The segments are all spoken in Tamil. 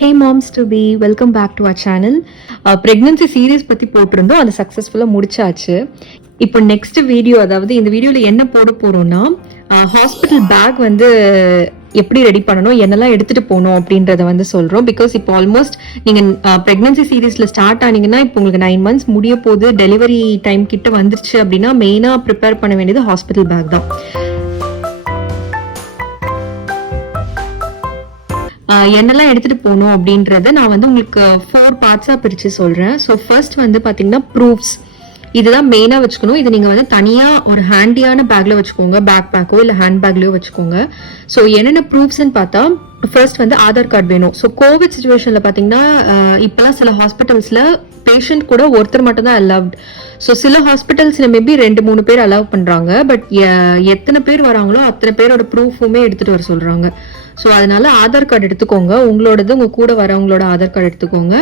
Hey moms to be, welcome back to our channel. Pregnancy series பத்தி போட்டிருந்தோம், அது சக்சஸ்ஃபுல்லா முடிச்சாச்சு. இப்போ நெக்ஸ்ட் வீடியோ, அதாவது இந்த வீடியோல என்ன போட போறோம்னா ஹாஸ்பிட்டல் பேக் வந்து எப்படி ரெடி பண்ணணும், என்னெல்லாம் எடுத்துட்டு போகணும் அப்படின்றத வந்து சொல்றோம். பிகாஸ் இப்போ ஆல்மோஸ்ட் நீங்க பிரெக்னன்சி சீரீஸ்ல ஸ்டார்ட் ஆனீங்கன்னா இப்போ உங்களுக்கு 9 months முடிய போது, டெலிவரி டைம் கிட்ட வந்துருச்சு அப்படின்னா மெயினா ப்ரிப்பேர் பண்ண வேண்டியது ஹாஸ்பிட்டல் பேக் தான். என்னெல்லாம் எடுத்துட்டு போகணும் அப்படின்றத நான் வந்து உங்களுக்கு 4 பார்ட்ஸா பிரிச்சு சொல்றேன். ஸோ ஃபர்ஸ்ட் வந்து பாத்தீங்கன்னா ப்ரூஃப்ஸ், இதுதான் மெயினா வச்சுக்கணும். இது நீங்க வந்து தனியா ஒரு ஹேண்டியான பேக்ல வச்சுக்கோங்க, பேக் பேக்கோ இல்ல ஹேண்ட் பேக்லயோ வச்சுக்கோங்க. ஸோ என்னென்ன ப்ரூஃப்ஸ்ன்னு பார்த்தா ஃபர்ஸ்ட் வந்து ஆதார் கார்டு வேணும். ஸோ கோவிட் சுச்சுவேஷன்ல பாத்தீங்கன்னா இப்பெல்லாம் சில ஹாஸ்பிட்டல்ஸ்ல பேஷண்ட் கூட ஒருத்தர் மட்டும் தான் அலவுட். ஸோ சில ஹாஸ்பிட்டல்ஸ்ல மேபி 2-3 பேர் அலோவ் பண்றாங்க. பட் எத்தனை பேர் வராங்களோ அத்தனை பேரோட ப்ரூஃபுமே எடுத்துட்டு வர சொல்றாங்க. ஸோ அதனால ஆதார் கார்டு எடுத்துக்கோங்க, உங்களோடது உங்க கூட வரவங்களோட ஆதார் கார்டு எடுத்துக்கோங்க.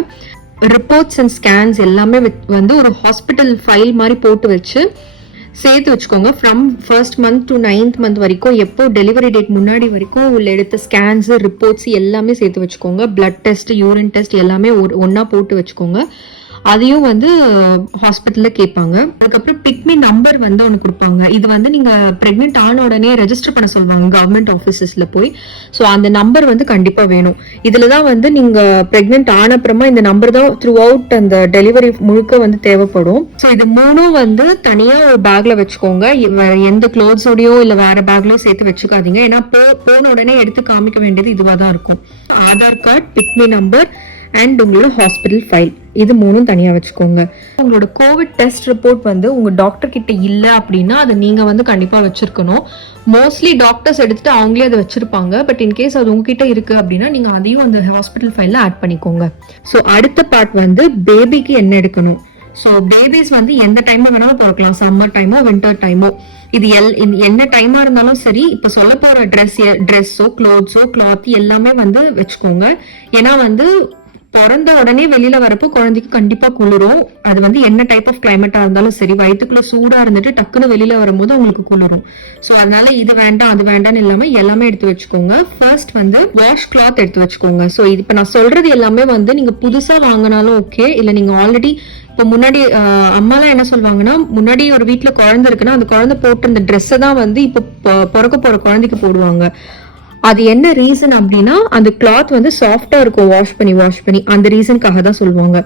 ரிப்போர்ட்ஸ் அண்ட் ஸ்கேன்ஸ் எல்லாமே வந்து ஒரு ஹாஸ்பிட்டல் ஃபைல் மாதிரி போட்டு வச்சு சேர்த்து வச்சுக்கோங்க. From 1st month to 9th month வரைக்கும், எப்போ டெலிவரி டேட் முன்னாடி வரைக்கும் உள்ள எடுத்த ஸ்கேன்ஸ் ரிப்போர்ட்ஸ் எல்லாமே சேர்த்து வச்சுக்கோங்க. பிளட் டெஸ்ட், யூரின் டெஸ்ட் எல்லாமே ஒன்னா போட்டு வச்சுக்கோங்க. அதையும் வந்து ஹாஸ்பிட்டல்ல கேட்பாங்க. அதுக்கப்புறம் பிக்மி நம்பர் வந்து ஒன்று கொடுப்பாங்க. இது வந்து நீங்க பிரெக்னென்ட் ஆன உடனே ரெஜிஸ்டர் பண்ண சொல்லுவாங்க கவர்மெண்ட் ஆஃபீஸஸ்ல போய். ஸோ அந்த நம்பர் வந்து கண்டிப்பா வேணும். இதுலதான் வந்து நீங்க பிரெக்னென்ட் ஆன அப்புறமா இந்த நம்பர் தான் த்ரூ அவுட் அந்த டெலிவரி முழுக்க வந்து தேவைப்படும். ஸோ இது மூணும் வந்து தனியா ஒரு பேக்ல வச்சுக்கோங்க. எந்த கிளாத்ஸோடயோ இல்ல வேற பேக்லயோ சேர்த்து வச்சுக்காதீங்க. ஏன்னா போன உடனே எடுத்து காமிக்க வேண்டியது இதுவா தான் இருக்கும். Aadhaar card, PickMe number and உங்களோட ஹாஸ்பிட்டல் ஃபைல், இது மூணும் தனியா வச்சுக்கோங்க. உங்களோட கோவிட் டெஸ்ட் ரிப்போர்ட் வந்து உங்க டாக்டர் கிட்ட இல்ல அப்படின்னா அது நீங்க வந்து கண்டிப்பா வச்சிருக்கணும். மோஸ்ட்லி டாக்டர்ஸ் எடுத்துட்டு அவங்களே அதை வச்சிருப்பாங்க. பட் இன்கேஸ் அது உங்ககிட்ட இருக்கு அப்படின்னா நீங்க அதையும் அந்த ஹாஸ்பிட்டல் ஃபைல்ல ஆட் பண்ணிக்கோங்க. ஸோ அடுத்த பார்ட் வந்து பேபிக்கு என்ன எடுக்கணும். ஸோ பேபிஸ் வந்து எந்த டைம்ல வேணாலும் பிறக்கலாம், சம்மர் டைமோ வின்டர் டைமோ. இது என்ன டைமா இருந்தாலும் சரி, இப்ப சொல்ல போற ட்ரெஸ்ஸோ க்ளோத்ஸோ கிளாத் எல்லாமே வந்து வச்சுக்கோங்க. ஏன்னா வந்து பிறந்த உடனே வெளியில வரப்போ குழந்தைக்கு கண்டிப்பா குளிரும். அது வந்து என்ன டைப் ஆஃப் கிளைமேட்டா இருந்தாலும் சரி, வயிற்றுக்குள்ள சூடா இருந்துட்டு டக்குன்னு வெளியில வரும்போது உங்களுக்கு குளிரும். ஸோ அதனால இது வேண்டாம் அது வேண்டாம்னு இல்லாம எல்லாமே எடுத்து வச்சுக்கோங்க. ஃபர்ஸ்ட் வந்து வாஷ் கிளாத் எடுத்து வச்சுக்கோங்க. ஸோ இது இப்ப நான் சொல்றது எல்லாமே வந்து நீங்க புதுசா வாங்கினாலும் ஓகே, இல்ல நீங்க ஆல்ரெடி இப்போ முன்னாடி அம்மாலாம் என்ன சொல்லுவாங்கன்னா, முன்னாடி ஒரு வீட்டுல குழந்தை இருக்குன்னா அந்த குழந்தை போட்டு அந்த ட்ரெஸ்ஸை தான் வந்து இப்போ பிறக்க போற குழந்தைக்கு போடுவாங்க. அது என்ன ரீசன் அப்படின்னா அந்த கிளாத் வந்து சாஃப்டா இருக்கும் வாஷ் பண்ணி அந்த ரீசனுக்காக தான் சொல்லுவாங்க.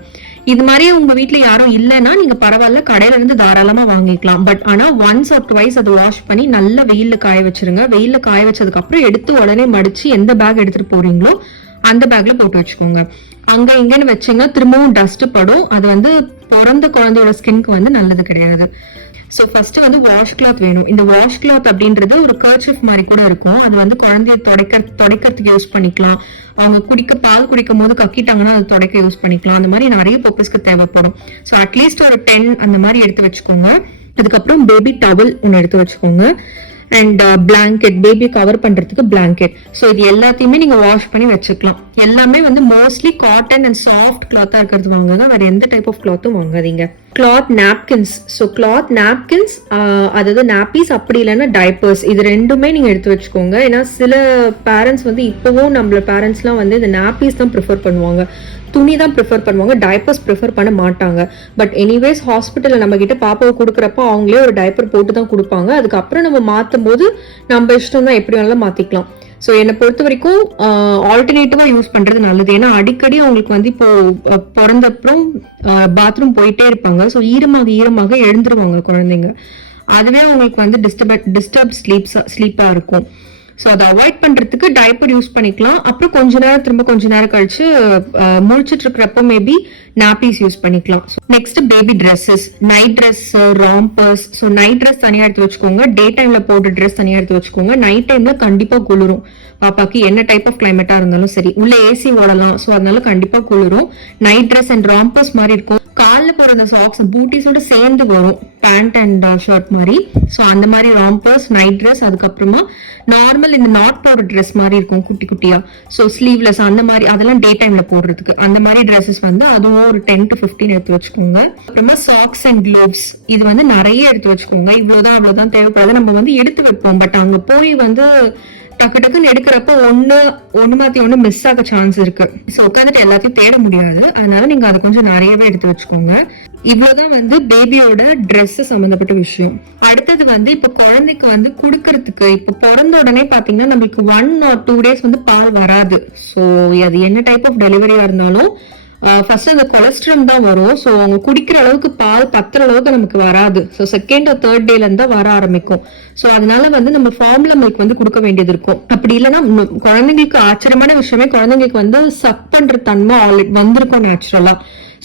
இது மாதிரியே உங்க வீட்டுல யாரும் இல்லைன்னா நீங்க பரவாயில்ல, கடையில இருந்து தாராளமா வாங்கிக்கலாம். பட் ஆனா ஒன்ஸ் ஆர் ட்வைஸ் அதை வாஷ் பண்ணி நல்லா வெயில்ல காய வச்சிருங்க. வெயில்ல காய வச்சதுக்கு அப்புறம் எடுத்து உடனே மடிச்சு எந்த பேக் எடுத்துட்டு போறீங்களோ அந்த பேக்ல போட்டு வச்சுக்கோங்க. அங்க இங்கன்னு வச்சீங்கன்னா திரும்பவும் டஸ்ட் படும். அது வந்து பிறந்த குழந்தையோட ஸ்கின்க்கு வந்து நல்லது கிடையாது. ஸோ ஃபர்ஸ்ட் வந்து வாஷ் கிளாத் வேணும். இந்த வாஷ் கிளாத் அப்படின்றது ஒரு கர்ச்சிஃப் மாதிரி கூட இருக்கும். அது வந்து குழந்தைய துடைக்கிறதுக்கு யூஸ் பண்ணிக்கலாம். அவங்க பால் குடிக்கும் போது கக்கிட்டாங்கன்னா அது துடைக்க யூஸ் பண்ணிக்கலாம். அந்த மாதிரி நிறைய பர்பஸ்க்கு தேவைப்படும். ஸோ அட்லீஸ்ட் ஒரு 10 அந்த மாதிரி எடுத்து வச்சுக்கோங்க. அதுக்கப்புறம் பேபி டவல் ஒன்று எடுத்து வச்சுக்கோங்க. அண்ட் பிளாங்கெட், பேபி கவர் பண்றதுக்கு பிளாங்கெட். ஸோ இது எல்லாத்தையுமே நீங்க வாஷ் பண்ணி வச்சுக்கலாம். எல்லாமே வந்து மோஸ்ட்லி காட்டன் அண்ட் சாஃப்ட் கிளாத்தா இருக்கிறது வாங்குங்க. வேற எந்த டைப் ஆஃப் கிளாத்தும் வாங்காதீங்க. Cloth napkins, so cloth napkins, அதாவது நாப்பீஸ் அப்படி இல்லைன்னா டைப்பர்ஸ், இது ரெண்டுமே நீங்க எடுத்து வச்சுக்கோங்க. ஏன்னா சில பேரண்ட்ஸ் வந்து இப்பவும் நம்மள பேரண்ட்ஸ்லாம் வந்து இந்த நாப்பீஸ் தான் ப்ரிஃபர் பண்ணுவாங்க, துணி தான் ப்ரிஃபர் பண்ணுவாங்க, டைப்பர்ஸ் ப்ரிஃபர் பண்ண மாட்டாங்க. பட் எனிவேஸ் ஹாஸ்பிட்டலில் நம்ம கிட்ட பாப்பாவை கொடுக்குறப்ப அவங்களே ஒரு டைப்பர் போட்டு தான் கொடுப்பாங்க. அதுக்கப்புறம் நம்ம மாற்றும் போது நம்ம இஷ்டம் தான், எப்படி வேணாலும் மாற்றிக்கலாம். ஸோ என்னை பொறுத்த வரைக்கும் ஆல்டர்னேட்டிவா யூஸ் பண்றது நல்லது. ஏன்னா அடிக்கடி அவங்களுக்கு வந்து இப்போ பிறந்தப்புறம் பாத்ரூம் போயிட்டே இருப்பாங்க. ஸோ ஈரமாக எழுந்துருவாங்க குழந்தைங்க. அதுவே அவங்களுக்கு வந்து டிஸ்டர்ப் ஸ்லீப்பா இருக்கும். ஸோ அதை அவாய்ட் பண்றதுக்கு டைப்பர் யூஸ் பண்ணிக்கலாம். அப்புறம் கொஞ்ச நேரம் கழிச்சு முழிச்சிட்டு இருக்கிறப்ப மேபி நாப்பீஸ் யூஸ் பண்ணிக்கலாம். Next baby dresses, night dress, rompers. So night dress தனியா எடுத்து வச்சுக்கோங்க. டே டைம்ல போடுற ட்ரெஸ் தனியா எடுத்து வச்சுக்கோங்க. நைட் டைம்ல கண்டிப்பா குளிரும் பாப்பாக்கு, என்ன டைப் ஆஃப் கிளைமேட்டா இருந்தாலும் சரி. உள்ள ஏசி ஓடலாம், ஸோ அதனால கண்டிப்பா குளிரும். நைட் ட்ரெஸ் அண்ட் ராம்பர்ஸ் மாதிரி இருக்கும். காலில் போற அந்த சாக்ஸ் பூட்டிஸோட சேர்ந்து வரும், பேண்ட் அண்ட் ஷர்ட் மாதிரி. ஸோ அந்த மாதிரி ராம்பர்ஸ், நைட் ட்ரெஸ். அதுக்கப்புறமா நார்மல் இந்த நாட் போடுற ட்ரெஸ் மாதிரி இருக்கும் குட்டி குட்டியா. ஸோ ஸ்லீவ்லெஸ் அந்த மாதிரி, அதெல்லாம் டே டைம்ல போடுறதுக்கு அந்த மாதிரி ட்ரெஸ்ஸஸ் வந்து அதுவும் ஒரு 10 to 15 எடுத்து வச்சுக்கோங்க. அப்புறமா சாக்ஸ் அண்ட் க்ளோவ்ஸ், இது வந்து நிறைய எடுத்து வச்சுக்கோங்க. இவ்வளவுதான் தேவைப்படாது. நம்ம வந்து எடுத்து வைப்போம், பட் அங்க போய் வந்து டக்கு டக்குன்னு எடுக்கிறப்ப ஒண்ணு மாத்தி ஒண்ணு மிஸ் ஆக சான்ஸ் இருக்கு. ஸோ உட்காந்துட்டு எல்லாத்தையும் தேட முடியாது. அதனால நீங்க அதை கொஞ்சம் நிறையவே எடுத்து வச்சுக்கோங்க. இவ்வளவுதான் வந்து பேபியோட ட்ரெஸ் சம்பந்தப்பட்ட விஷயம். அடுத்தது வந்து இப்ப குழந்தைக்கு வந்து குடுக்கறதுக்கு இப்ப பிறந்த உடனே பாத்தீங்கன்னா நம்மளுக்கு 1 or 2 days வந்து பால் வராது. ஸோ அது என்ன டைப் ஆஃப் டெலிவரியா இருந்தாலும் ஃபர்ஸ்ட் அந்த கொலஸ்ட்ரம் தான் வரும். ஸோ அவங்க குடிக்கிற அளவுக்கு பால் பத்துற அளவுக்கு நமக்கு வராது. ஸோ 2nd or 3rd டேல இருந்தா வர ஆரம்பிக்கும். ஸோ அதனால வந்து நம்ம ஃபார்முலா மில்க் வந்து கொடுக்க வேண்டியது இருக்கும். அப்படி இல்லைன்னா குழந்தைங்களுக்கு ஆச்சரியமான விஷயமே குழந்தைங்களுக்கு வந்து சக் பண்ற தன்மை ஆல்ரெடி வந்திருக்கும் நேச்சுரலா.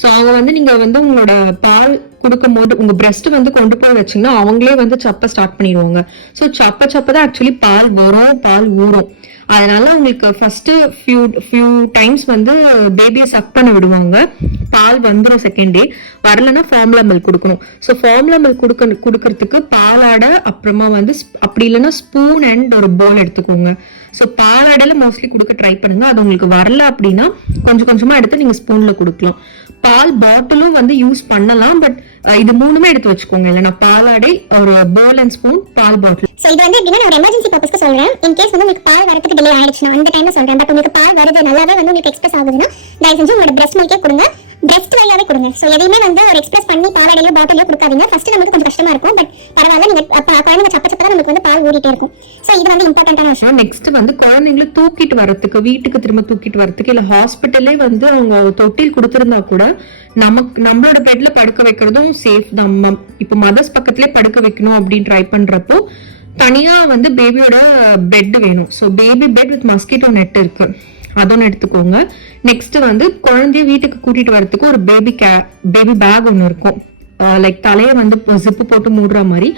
ஸோ அவங்க வந்து நீங்க வந்து உங்களோட பால் கொடுக்கும் போது உங்க பிரெஸ்ட் வந்து கொண்டு போய் வச்சீங்கன்னா அவங்களே வந்து சப்ப ஸ்டார்ட் பண்ணிடுவாங்க. ஸோ சப்பதான் ஆக்சுவலி பால் வரும், பால் ஊறும். அதனால உங்களுக்கு ஃபர்ஸ்ட் ஃபியூ டைம்ஸ் வந்து பேபியை சக் பண்ண விடுவாங்க. பால் வந்துடும் 2nd டே. வரலன்னா ஃபார்முலா மில்க் கொடுக்கணும். ஸோ ஃபார்முலா மில்க் கொடுக்கறதுக்கு பாலாடை, அப்புறமா வந்து அப்படி இல்லைன்னா ஸ்பூன் அண்ட் ஒரு பவுல் எடுத்துக்கோங்க. ஸோ பாலாடையில மோஸ்ட்லி கொடுக்க ட்ரை பண்ணுங்க. அது உங்களுக்கு வரல அப்படின்னா கொஞ்சம் கொஞ்சமா எடுத்து நீங்க ஸ்பூன்ல கொடுக்கலாம். பால் பாட்டிலும் வந்து யூஸ் பண்ணலாம். பட் இது 3மே எடுத்து வச்சுக்கோங்க. இல்லைன்னா பாலாடை, ஒரு பவுல் அண்ட் ஸ்பூன், பால் பாட்டில். சோ இது வந்து எப்படின்னா நான் ஒரு எமர்ஜென்சி பர்பஸ்க்கு சொல்றேன். இன் கேஸ் வந்து உங்களுக்கு பால் வரதுக்கு டிலே ஆயிடுச்சுன்னா அந்த டைம்ல சொல்றேன். பட் உங்களுக்கு பால் வருது, நல்லாவே வந்து உங்களுக்கு எக்ஸ்பிரஸ் ஆகுதுன்னா தயவு செஞ்சு உங்களோட பிரெஸ்ட் மில்கே கொடுங்க. பிரெஸ்ட் வழியாவே கொடுங்க. சோ எதையுமே வந்து ஒரு எக்ஸ்பிரஸ் பண்ணி பாலாடையோ பாட்டிலையோ கொடுக்காதீங்க. ஃபர்ஸ்ட் நமக்கு கொஞ்சம் கஷ்டமா இருக்கும். பட் பரவாயில்ல, நீங்க குழந்தைங்க சப்பதான் நமக்கு வந்து பால் ஊறிட்டே இருக்கும். சோ இது வந்து இம்பார்ட்டன்டான விஷயம். நெக்ஸ்ட் வந்து குழந்தைங்களை தூக்கிட்டு வரதுக்கு, வீட்டுக்கு திரும்ப தூக்கிட்டு வரதுக்கு, இல்ல ஹாஸ்பிட்டலே வந்து அவங்க தொட்டில் கொடுத்திருந்தா கூட நம்மளோட பெட்ல படுக்க வைக்கிறதும் சேஃப் தான். இப்ப மதர்ஸ் பக்கத்திலே படுக்க வைக்கணும் அப்படின்னு ட்ரை பண்றப்போ தனியா வந்து பேபியோட பெட் வேணும். So baby bed with mosquito net இருக்கு, அதொன்னு எடுத்துக்கோங்க. நெக்ஸ்ட் வந்து குழந்தைய வீட்டுக்கு கூட்டிட்டு வரதுக்கு ஒரு பேபி பேக் ஒன்னு இருக்கும். லைக் தலையை வந்து ஜிப்பு போட்டு மூடுற மாதிரி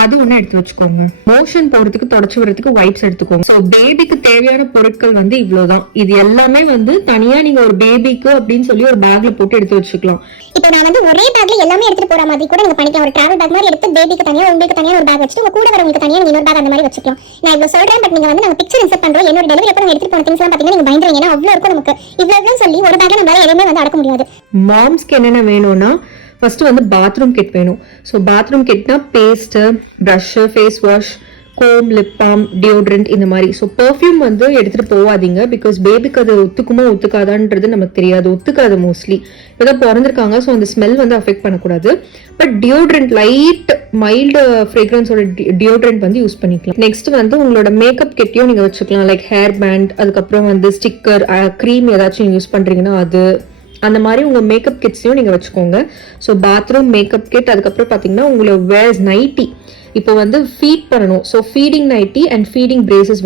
அது ஒண்ணு எடுத்து வச்சுக்கோங்க. மோஷன் போறதுக்கு தொடச்சு விடுறதுக்கு வைப்ஸ் எடுத்துக்கோங்க. சோ பேபிக்கு தேவையான பொருட்கள் வந்து இவ்வளவுதான். இது எல்லாமே வந்து தனியா நீங்க ஒரு பேபிக்கு அப்படின்னு சொல்லி ஒரு பேக்ல போட்டு எடுத்து வச்சுக்கலாம். இப்போ நான் வந்து ஒரே பேக்ல எல்லாமே எடுத்துட்டு போற மாதிரி கூட நீங்க பண்ணிக்கலாம். ஒரு டிராவல் பேக் மாதிரி எடுத்து பேபிக்கு தனியா, உங்களுக்கு தனியா ஒரு பேக் வச்சுட்டு உங்க கூட வரவங்களுக்கு தனியா நீங்க இன்னொரு பேக் அந்த மாதிரி வச்சுக்கலாம். நான் இவ்வளவு சொல்றேன். பட் நீங்க வந்து நம்ம பிக்சர் இன்சர்ட் பண்றோம். என்னோட டெலிவரி அப்ப எடுத்துட்டு போன திங்ஸ் எல்லாம் பாத்தீங்கன்னா நீங்க பயந்துருவீங்க. ஏன்னா அவ்வளவு இருக்கும் நமக்கு. இவ்வளவு சொல்லி ஒரு பேக்ல நம்மளால எதுவுமே வந்து அடக்க முடியாது. மாம்ஸ்க்கு என்னென்ன வேணும்னா ஃபர்ஸ்ட் வந்து பாத்ரூம் கிட் வேணும். ஸோ பாத்ரூம் கிட்னா paste, brush, face wash, comb, lip balm, deodorant இந்த மாதிரி. ஸோ பெர்ஃப்யூம் வந்து எடுத்துட்டு போகாதீங்க. பிகாஸ் பேபிக்கு அது ஒத்துக்குமோ ஒத்துக்காதான்றது நமக்கு தெரியாது. ஒத்துக்காது மோஸ்ட்லி. இப்போதான் பிறந்திருக்காங்க. ஸோ அந்த ஸ்மெல் வந்து அஃபெக்ட் பண்ணக்கூடாது. பட் டியோட்ரண்ட், லைட் மைல்டு ஃப்ரேக்ரன்ஸோட டியோட்ரண்ட் வந்து யூஸ் பண்ணிக்கலாம். நெக்ஸ்ட் வந்து உங்களோட மேக்கப் கிட்டையும் நீங்க வச்சுக்கலாம். லைக் ஹேர் பேண்ட், அதுக்கப்புறம் வந்து ஸ்டிக்கர், க்ரீம் ஏதாச்சும் யூஸ் பண்றீங்கன்னா அது, அந்த மாதிரி உங்க மேக்கப் கிட்ஸையும் நீங்க வச்சுக்கோங்க. ஸோ பாத்ரூம் மேக்கப் கிட், அதுக்கப்புறம் பாத்தீங்கன்னா உங்களோட வேர்ஸ் நைட்டி இப்போ வந்து ஃபீட் பண்ணணும். So feeding nighty and feeding brassieres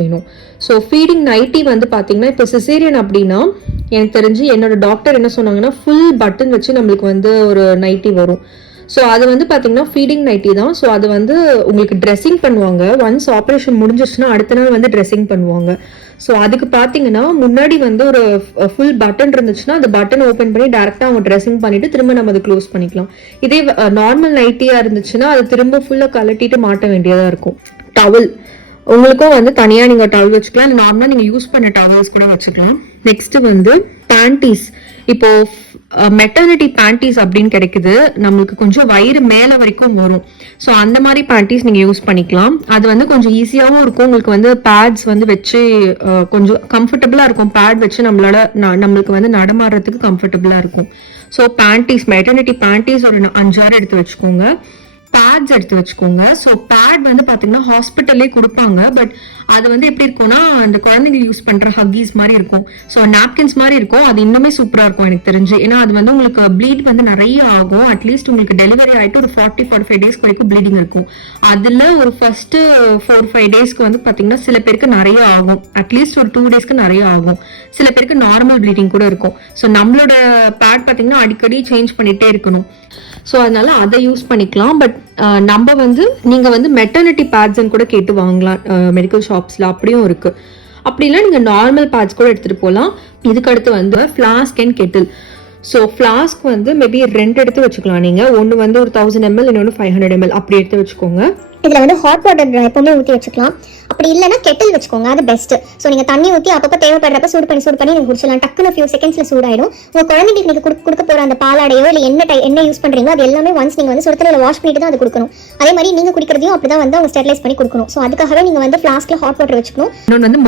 வேணும். ஸோ ஃபீடிங் நைட்டி வந்து பாத்தீங்கன்னா இப்போ சிசேரியன் அப்படின்னா எனக்கு தெரிஞ்சு என்னோட டாக்டர் என்ன சொன்னாங்கன்னா ஃபுல் பட்டன் வச்சு நம்மளுக்கு வந்து ஒரு நைட்டி வரும். ஸோ அது வந்து பாத்தீங்கன்னா ஃபீடிங் நைட்டி தான். ஸோ அது வந்து உங்களுக்கு ட்ரெஸ்ஸிங் பண்ணுவாங்க. ஒன்ஸ் ஆப்ரேஷன் முடிஞ்சிச்சுன்னா அடுத்த நாள் வந்து ட்ரெஸ்ஸிங் பண்ணுவாங்க. ஸோ அதுக்கு பாத்தீங்கன்னா முன்னாடி வந்து ஒரு ஃபுல் பட்டன் இருந்துச்சுன்னா அந்த பட்டன் ஓப்பன் பண்ணி டேரக்டா அவங்க ட்ரெஸ்ஸிங் பண்ணிட்டு திரும்ப நம்ம அதை க்ளோஸ் பண்ணிக்கலாம். இதே நார்மல் நைட்டியா இருந்துச்சுன்னா அது திரும்ப ஃபுல்லா கலட்டிட்டு மாட்ட வேண்டியதா இருக்கும். டவல் உங்களுக்கும் வந்து தனியா நீங்க டவல் வச்சுக்கலாம். நார்மலா நீங்க யூஸ் பண்ண டவல்ஸ் கூட வச்சுக்கலாம். நெக்ஸ்ட் வந்து பேண்டீஸ். இப்போ மெட்டர்னிட்டி பேண்டீஸ் அப்படின்னு கிடைக்குது. நம்மளுக்கு கொஞ்சம் வயிறு மேல வரைக்கும் வரும். ஸோ அந்த மாதிரி பேண்டீஸ் நீங்க யூஸ் பண்ணிக்கலாம். அது வந்து கொஞ்சம் ஈஸியாகவும் இருக்கும். உங்களுக்கு வந்து பேட்ஸ் வந்து வச்சு கொஞ்சம் கம்ஃபர்டபுளா இருக்கும். பேட் வச்சு நம்மளுக்கு வந்து நடமாடுறதுக்கு கம்ஃபர்டபுளா இருக்கும். ஸோ பேண்டீஸ், மெட்டர்னிட்டி பேண்டீஸ் ஒரு 5-6 எடுத்து வச்சுக்கோங்க. பேட்ஸ் எடுத்து வச்சுக்கோங்க. ஸோ பேட் வந்து பாத்தீங்கன்னா ஹாஸ்பிட்டல்லே கொடுப்பாங்க. பட் அது வந்து எப்படி இருக்கும்னா அந்த குழந்தைங்க யூஸ் பண்ற ஹக்கீஸ் மாதிரி இருக்கும். ஸோ நாப்கின்ஸ் மாதிரி இருக்கும். அது இன்னுமே சூப்பரா இருக்கும் எனக்கு தெரிஞ்சு. ஏன்னா அது வந்து உங்களுக்கு ப்ளீட் வந்து நிறைய ஆகும். அட்லீஸ்ட் உங்களுக்கு டெலிவரி ஆயிட்டு ஒரு 40-45 டேஸ்க்கு வரைக்கும் ப்ளீடிங் இருக்கும். அதுல ஒரு ஃபர்ஸ்ட் 4-5 டேஸ்க்கு வந்து பாத்தீங்கன்னா சில பேருக்கு நிறைய ஆகும். அட்லீஸ்ட் ஒரு 2 டேஸ்க்கு நிறைய ஆகும். சில பேருக்கு நார்மல் ப்ளீடிங் கூட இருக்கும். ஸோ நம்மளோட பேட் பாத்தீங்கன்னா அடிக்கடி சேஞ்ச் பண்ணிட்டே இருக்கணும். ஸோ அதனால அதை யூஸ் பண்ணிக்கலாம். பட் நம்ம வந்து நீங்க வந்து மெட்டர்னிட்டி பேட்ஸ் கூட கேட்டு வாங்கலாம் மெடிக்கல் ஷாப்ஸ்ல, அப்படியும் இருக்கு. அப்படிலாம் நீங்க நார்மல் பேட்ஸ் கூட எடுத்துட்டு போகலாம். இதுக்கு அடுத்து வந்து Flask and Kettle. So Flask வந்து மேபி 2 எடுத்து வச்சுக்கலாம். நீங்க ஒன்று வந்து ஒரு 1000 ml, இன்னொன்று 500 ml அப்படி எடுத்து வச்சுக்கோங்க. இதில் வந்து ஹாட் வாட்டர் எப்பவுமே ஊற்றி வச்சுக்கலாம். அப்படி இல்லைன்னா கெட்டில் வச்சுக்கோங்க, அது பெஸ்ட். ஸோ நீங்கள் தண்ணி ஊற்றி அப்பப்போ தேவைப்படுறப்ப சூடு பண்ணி நீங்கள் குடிச்சிடலாம். டக்குன்னு ஃபியூ செகண்ட்ஸில் சூடாயிடும். உங்கள் குழந்தைங்களுக்கு நீங்கள் கொடுக்க போகிற அந்த பாலாடையோ இல்லை என்ன யூஸ் பண்ணுறீங்களோ அது எல்லாமே ஒன்ஸ் நீங்கள் வந்து சுடுதண்ணியில் வாஷ் பண்ணிட்டு தான் அது கொடுக்கணும். அதே மாதிரி நீங்கள் குடிக்கிறதையும் அப்படி தான் வந்து அவங்க ஸ்டெரிலைஸ் பண்ணி கொடுக்கணும். ஸோ அதுக்காகவே நீங்கள் வந்து ஃப்ளாஸ்கில் ஹாட் வாட்டர் வச்சுக்கணும். இன்னொன்று வந்து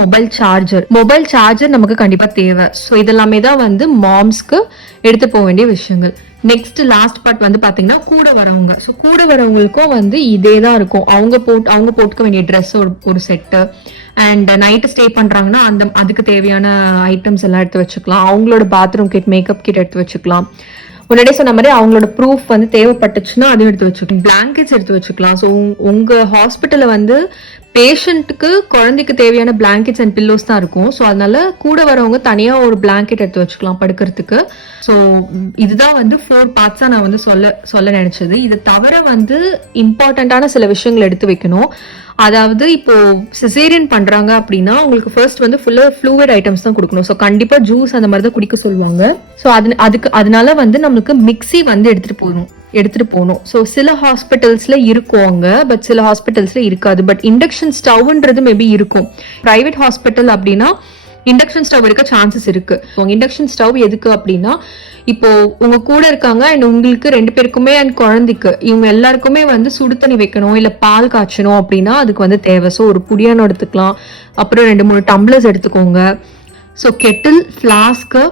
மொபைல் சார்ஜர் நமக்கு கண்டிப்பாக தேவை. ஸோ இதெல்லாமே தான் வந்து மாம்ஸ்க்கு எடுத்து போக வேண்டிய விஷயங்கள். நெக்ஸ்ட் லாஸ்ட் பார்ட் வந்து பாத்தீங்கன்னா கூட வரவங்க. ஸோ கூட வரவங்களுக்கும் வந்து இதே தான் இருக்கும். அவங்க போட்டுக்க வேண்டிய ட்ரெஸ் ஒரு செட்டு, அண்ட் நைட்டு ஸ்டே பண்றாங்கன்னா அதுக்கு தேவையான ஐட்டம்ஸ் எல்லாம் எடுத்து வச்சுக்கலாம். அவங்களோட பாத்ரூம் கிட், மேக்கப் கிட் எடுத்து வச்சுக்கலாம். முன்னாடியே சொன்ன மாதிரி அவங்களோட ப்ரூஃப் வந்து தேவைப்பட்டுச்சுன்னா அதையும் எடுத்து வச்சுக்கலாம். பிளாங்கெட்ஸ் எடுத்து வச்சுக்கலாம். ஸோ உங்க ஹாஸ்பிட்டல்ல வந்து பேஷண்ட்டுக்கு குழந்தைக்கு தேவையான பிளாங்கெட்ஸ் அண்ட் பில்லோஸ் தான் இருக்கும். ஸோ அதனால கூட வரவங்க தனியாக ஒரு பிளாங்கெட் எடுத்து வச்சுக்கலாம் படுக்கிறதுக்கு. ஸோ இதுதான் வந்து 4 பார்ட்ஸாக நான் வந்து சொல்ல நினைச்சது. இதை தவிர வந்து இம்பார்ட்டண்ட்டான சில விஷயங்கள் எடுத்து வைக்கணும். அதாவது இப்போ சிசேரியன் பண்றாங்க அப்படின்னா உங்களுக்கு ஃபர்ஸ்ட் வந்து ஃபுல்லா ஃப்ளூயிட் ஐட்டம்ஸ் தான் கொடுக்கணும். ஸோ கண்டிப்பா ஜூஸ் அந்த மாதிரி தான் குடிக்க சொல்லுவாங்க. ஸோ அதனால வந்து நம்மளுக்கு மிக்ஸி வந்து எடுத்துட்டு போகணும். ஸோ சில ஹாஸ்பிட்டல்ஸ்ல இருக்கும் அங்க, பட் சில ஹாஸ்பிட்டல்ஸ்ல இருக்காது. பட் இண்டக்ஷன் ஸ்டவ்ன்றது மேபி இருக்கும். பிரைவேட் ஹாஸ்பிட்டல் அப்படின்னா இண்டக்ஷன் ஸ்டவ் இருக்க சான்சஸ் இருக்கு. இண்டக்ஷன் ஸ்டவ் எதுக்கு அப்படின்னா இப்போ உங்க கூட இருக்காங்க அண்ட் உங்களுக்கு 2 பேருக்குமே அண்ட் குழந்தைக்கு இவங்க எல்லாருக்குமே வந்து சுடு தண்ணி வைக்கணும் இல்ல பால் காய்ச்சணும் அப்படின்னா அதுக்கு வந்து தேவை. ஸோ ஒரு புடியானம் எடுத்துக்கலாம். அப்புறம் 2-3 டம்ளர்ஸ் எடுத்துக்கோங்க. ஸோ கெட்டில், ஃப்ளாஸ்க்கு,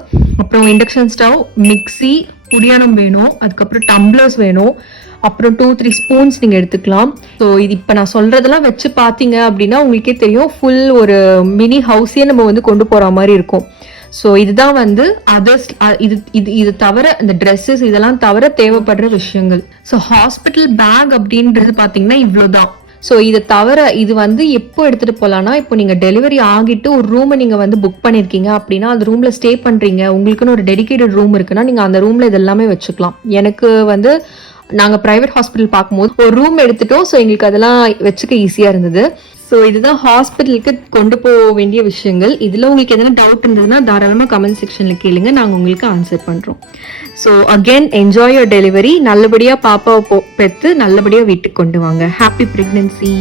அப்புறம் இண்டக்ஷன் ஸ்டவ், மிக்ஸி, புடியானம் வேணும். அதுக்கப்புறம் டம்ளர்ஸ் வேணும். அப்புறம் 2-3 ஸ்பூன்ஸ் நீங்க எடுத்துக்கலாம். ஸோ இது இப்ப நான் சொல்றதெல்லாம் வச்சு பாத்தீங்க அப்படின்னா உங்களுக்கே தெரியும், ஃபுல் ஒரு மினி ஹவுஸே நம்ம வந்து கொண்டு போற மாதிரி இருக்கும். ஸோ இதுதான் வந்து அதர்ஸ். இது தவிர இந்த ட்ரெஸ்ஸஸ் இதெல்லாம் தவிர தேவைப்படுற விஷயங்கள். ஸோ ஹாஸ்பிட்டல் பேக் அப்படின்றது பாத்தீங்கன்னா இவ்வளவுதான். ஸோ இதை தவிர இது வந்து எப்போ எடுத்துட்டு போகலான்னா, இப்போ நீங்க டெலிவரி ஆகிட்டு ஒரு ரூமை நீங்க வந்து புக் பண்ணிருக்கீங்க அப்படின்னா அந்த ரூம்ல ஸ்டே பண்றீங்க, உங்களுக்குன்னு ஒரு டெடிகேட்டட் ரூம் இருக்குன்னா நீங்க அந்த ரூம்ல இதெல்லாமே வச்சுக்கலாம். எனக்கு வந்து நாங்க பிரைவேட் ஹாஸ்பிட்டல் பார்க்கும்போது ஒரு ரூம் எடுத்துட்டோம். ஸோ எங்களுக்கு அதெல்லாம் வச்சுக்க ஈஸியா இருந்தது. ஸோ இதுதான் ஹாஸ்பிட்டலுக்கு கொண்டு போக வேண்டிய விஷயங்கள். இதுல உங்களுக்கு எதனா டவுட் இருந்ததுன்னா தாராளமா கமெண்ட் செக்ஷன்ல கேளுங்க, நாங்க உங்களுக்கு ஆன்சர் பண்றோம். So again enjoy your delivery. நல்லபடியா பாப்பாவை பெற்று நல்லபடியா வீட்டுக்கு கொண்டு வாங்க. Happy pregnancy.